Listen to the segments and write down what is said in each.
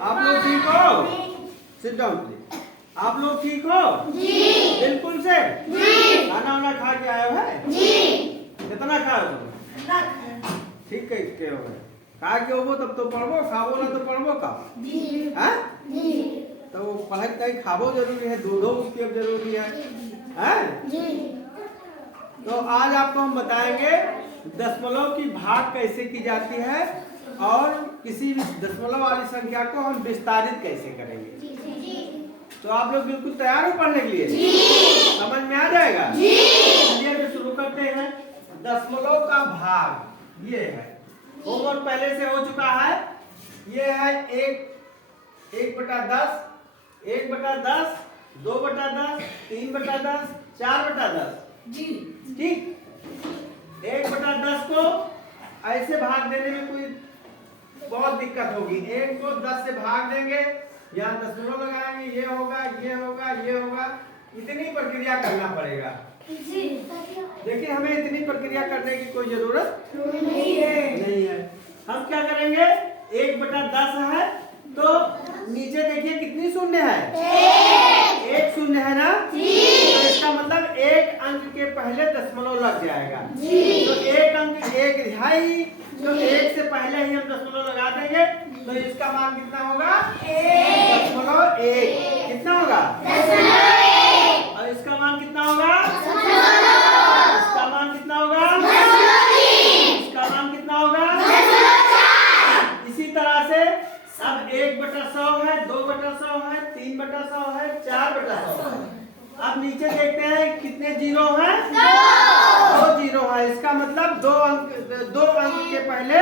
आप लोग ठीक हो? Sit down please. आप लोग ठीक हो? जी। बिल्कुल से? जी। खाना वाना खा के आए हो है? जी। कितना खाए हो तुम? ठीक है के हो गए। खा के होबो तब तो पढ़बो, खाबो ना तो पढ़बो का? जी। हैं? जी। तो पढ़ाई कहीं खाबो जरूरी है, दूधो उसके जरूरी है, हैं? जी। तो आज आपको हम बताएंगे दशमलव की भाग कैसे की जाती है और किसी भी दशमलव वाली संख्या को हम विस्तारित कैसे करेंगे। तो आप लोग बिल्कुल तैयार हो पढ़ने के लिए? जी। समझ में आ जाएगा? जी। चलिए तो शुरू करते हैं। दशमलव का भाग ये है, होमवर्क पहले से हो चुका है। ये है 1/10, 1/10, 2/10, 3/10, 4/10। जी। ठीक, 1/10 को ऐसे भाग देने में कोई बहुत दिक्कत होगी। 1 को 10 से भाग देंगे, यहाँ दशमलव लगाएंगे, ये होगा, ये होगा, ये होगा, इतनी प्रक्रिया करना पड़ेगा। देखिए हमें इतनी प्रक्रिया करने की कोई जरूरत नहीं है। हम क्या करेंगे, 1/10 है तो नीचे देखिए कितनी शून्य है, एक शून्य है ना, तो इसका मतलब एक अंक के पहले दशमलव लग जाएगा। तो एक अंक एक है ही, तो एक से पहले ही हम दशमलव लगा देंगे, तो इसका मान कितना होगा, 1.1। कितना होगा, और इसका मान कितना होगा, इसका मान कितना होगा, इसका मान कितना होगा। इसी तरह से अब 1/100 है, 2/100 है, 3/100 है, 4/100 है। अब नीचे देखते हैं कितने जीरो हैं, 2 जीरो है। इसका मतलब दो अंक के पहले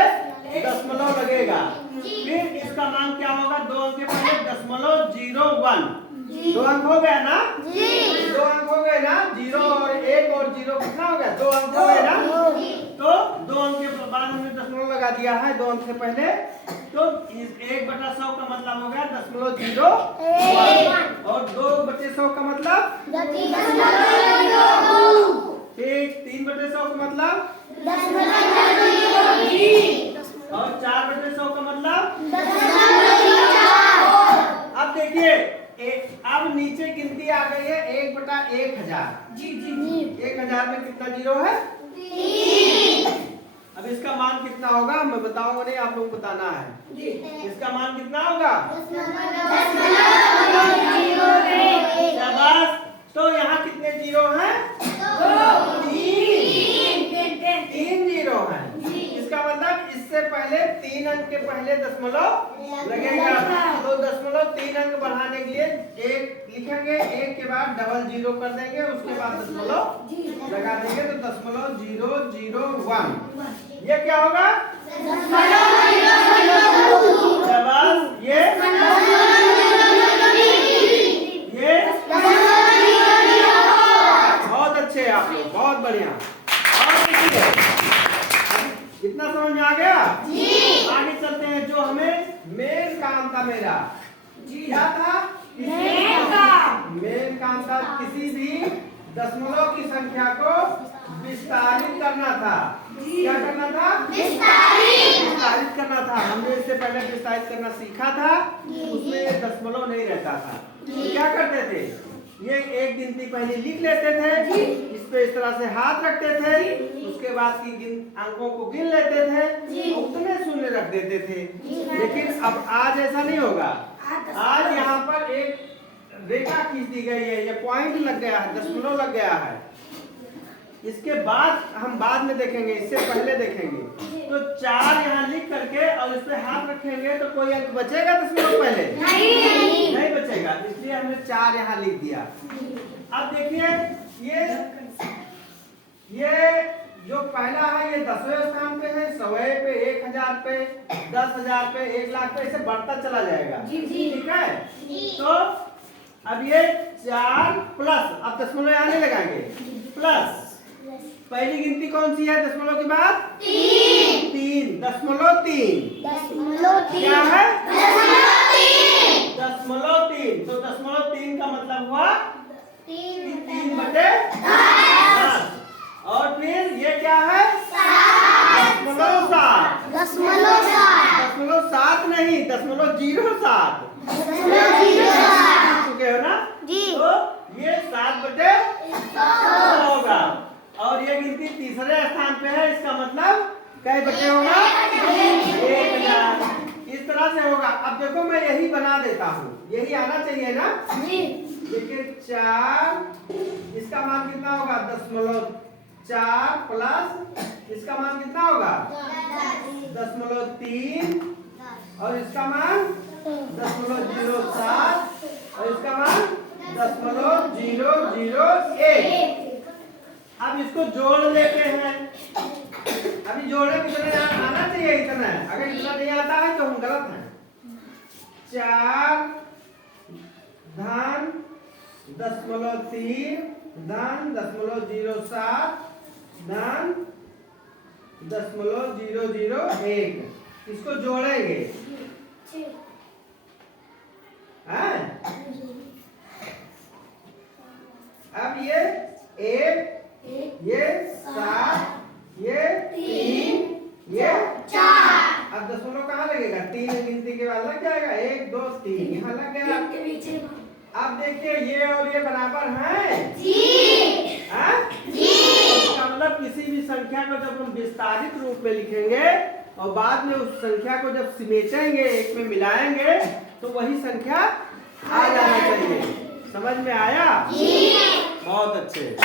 दशमलव लगेगा। फिर इसका मान क्या होगा, 2 अंक के पहले .01। 2 अंक हो गया ना, 2 अंक हो गए ना, 0 और 1 और 0 कितना हो गया, 2 अंक हो गए ना। तो 2 अंक के बाद हमने दशमलव लगा दिया है 2 अंक से पहले, तो 1/100 का मतलब हो गया .01 और 2/100 का मतलब ठीक, 3/100 का मतलब और 4/100 का मतलब। अब देखिए अब नीचे गिनती आ गई है 1/1000। जी। जी। 1000 में कितना जीरो है, अब इसका मान कितना होगा मैं बताऊंगा नहीं, आप लोग बताना है। इसका मान कितना होगा, शाबाश। तो यहाँ कितने जीरो हैं, 3 जीरो हैं। इसका मतलब इससे पहले 3 अंक के पहले दशमलव लगेगा। तो दशमलव 3 अंक बढ़ाने के लिए 1 लिखेंगे, 1 के बाद डबल जीरो कर देंगे, उसके बाद दशमलव लगा देंगे, तो .001। ये क्या होगा, शाबाश। ये बहुत अच्छे आप लोग, बहुत बढ़िया। और देखिए कितना समझ में आ गया। आगे चलते हैं, जो हमें मेन काम था मेरा, क्या था, मेन काम था किसी भी दशमलव की संख्या को विस्तारित करना था। क्या करना था, विस्तारित करना था। हमने इससे पहले विस्तारित करना सीखा था, उसमें दशमलव नहीं रहता था। तो क्या करते थे, ये एक गिनती पहले लिख लेते थे, इस पे इस तरह से हाथ रखते थे, उसके बाद की अंकों को गिन लेते थे, उतने शून्य रख देते थे। लेकिन अब आज ऐसा नहीं होगा। आज यहाँ पर एक रेखा खींच दी गई है, ये पॉइंट लग गया है, दशमलव लग गया है। इसके बाद हम बाद में देखेंगे, इससे पहले देखेंगे। तो 4 यहाँ लिख करके और इस पे हाथ रखेंगे तो कोई अंक बचेगा दशमलव पहले, नहीं बचेगा, इसलिए हमने 4 यहाँ लिख दिया। अब देखिए ये जो पहला है ये 10वें स्थान पे है, 100 पे, 1000 पे, 10,000 पे, 1 लाख पे, ऐसे बढ़ता चला जाएगा। ठीक है, तो अब ये 4 प्लस, अब दशमलव यहाँ नहीं लगाएंगे, प्लस पहली गिनती कौन सी है दशमलव के बाद, 3, .3 क्या है, .3। तो .3 का मतलब हुआ 3/10। और फिर ये क्या है, .7 .7 नहीं, 0.07 चुके हो ना? जी। तो ये 7/100 होगा और ये गिनती तीसरे स्थान पे है, इसका मतलब कई बटे होगा 1000। इस तरह से होगा। अब देखो मैं यही बना देता हूँ, यही आना चाहिए ना? जी। देखिए 4, इसका मान कितना होगा 0.4 प्लस इसका मान कितना होगा 0.3 और इसका मान 0.07 और इसका मान 0.001। अब इसको जोड़ लेते हैं। अभी जोड़ने कितना आना चाहिए इतना, अगर इतना नहीं आता है तो हम गलत हैं। 4 धन 0.3 धन 0.07 धन 0.001 इसको जोड़ेंगे हैं? अब ये 1 ये 7 ये 3 ये 4। अब दशमलव कहाँ लगेगा? 3 गिनती के बाद लग जाएगा। 1 2 3 यहाँ लग गया। अब देखिए ये और ये बराबर हैं जी। इसका मतलब किसी भी संख्या को जब हम विस्तारित रूप में लिखेंगे और बाद में उस संख्या को जब सिमेटेंगे, एक में मिलाएंगे, तो वही संख्या आ जाना चाहिए। समझ में आया? जी। बहुत अच्छे।